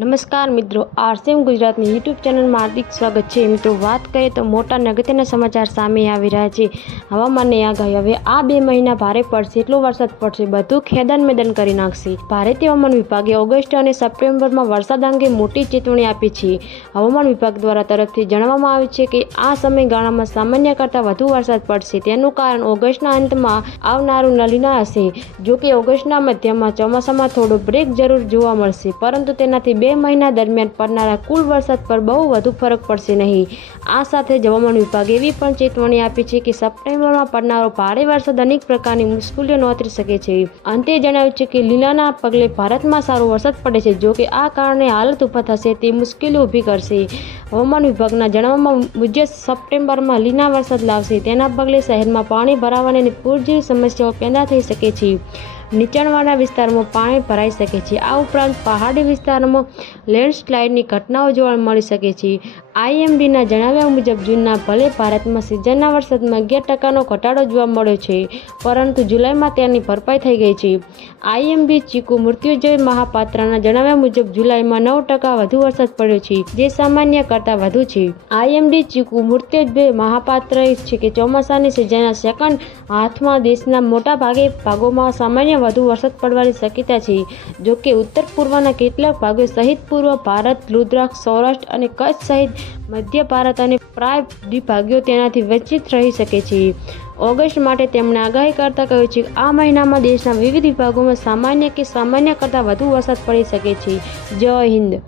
નમસ્કાર મિત્રો આરસીએમ ગુજરાતની યુટ્યુબ ચેનલમાં હાર્દિક સ્વાગત છે. મિત્રો વાત કરીએ તો મોટા અગત્યના સમાચાર સામે આવી રહ્યા છે. હવામાનની આગાહી, હવે આ બે મહિના ભારે પડશે, એટલો વરસાદ પડશે, બધું ખેદાન મેદાન કરી નાખશે. ભારતીય હવામાન વિભાગે ઓગસ્ટ અને સપ્ટેમ્બરમાં વરસાદ અંગે મોટી ચેતવણી આપી છે. હવામાન વિભાગ દ્વારા તરફથી જણાવવામાં આવ્યું છે કે, આ સમયગાળામાં સામાન્ય કરતાં વધુ વરસાદ પડશે. તેનું કારણ ઓગસ્ટના અંતમાં આવનારું નલીના હશે. જો કે ઓગસ્ટના મધ્યમાં ચોમાસામાં થોડો બ્રેક જરૂર જોવા મળશે, પરંતુ તેનાથી બે મહિના દરમિયાન પડનારા કુલ વરસાદ પર બહુ વધુ ફરક પડશે નહીં. આ સાથે જ હવામાન વિભાગે એવી પણ ચેતવણી આપી છે કે સપ્ટેમ્બરમાં પડનારો ભારે વરસાદ અનેક પ્રકારની મુશ્કેલીઓ નોતરી શકે છે. અંતે જણાવ્યું છે કે લીલાના પગલે ભારતમાં સારો વરસાદ પડે છે. જો કે આ કારણે હાલત ઊભા થશે તે મુશ્કેલી ઊભી કરશે. હવામાન વિભાગના જણાવવામાં મુજબ સપ્ટેમ્બરમાં લીના વરસાદ લાવશે. તેના પગલે શહેરમાં પાણી ભરાવાની અને પૂર જેવી સમસ્યાઓ પેદા થઈ શકે છે. નીચાણવાળા વિસ્તારમાં પાણી ભરાઈ શકે છે. આ ઉપરાંત પહાડી વિસ્તારોમાં લેન્ડસ્લાઇડની ઘટનાઓ જોવા મળી શકે છે. આઈએમડીના જણાવ્યા મુજબ, જૂનના ભલે ભારતમાં સિઝનના વરસાદમાં અગિયાર ટકાનો ઘટાડો જોવા મળ્યો છે, પરંતુ જુલાઈમાં તેની ભરપાઈ થઈ ગઈ છે. આઈએમડી ચીકુ મૃત્યુજય મહાપાત્રના જણાવ્યા મુજબ, જુલાઈમાં નવ ટકા વધુ વરસાદ પડ્યો છે, જે સામાન્ય કરતાં વધુ છે. આઈએમડી ચીકુ મૃત્યુજય મહાપાત્ર છે કે ચોમાસાની સિઝનના સેકન્ડ હાથમાં દેશના મોટા ભાગે ભાગોમાં સામાન્ય વધુ વરસાદ પડવાની શક્યતા છે. જો કે ઉત્તર પૂર્વના કેટલાક ભાગો સહિત પૂર્વ ભારત, રુદ્રાક્ષ, સૌરાષ્ટ્ર અને કચ્છ સહિત મધ્ય ભારત અને પ્રાય વિભાગો તેનાથી વંચિત રહી શકે છે. ઓગસ્ટ માટે તેમણે આગાહી કરતા કહ્યું છે કે આ મહિનામાં દેશના વિવિધ વિભાગોમાં સામાન્ય કે સામાન્ય કરતાં વધુ વરસાદ પડી શકે છે. જય હિન્દ.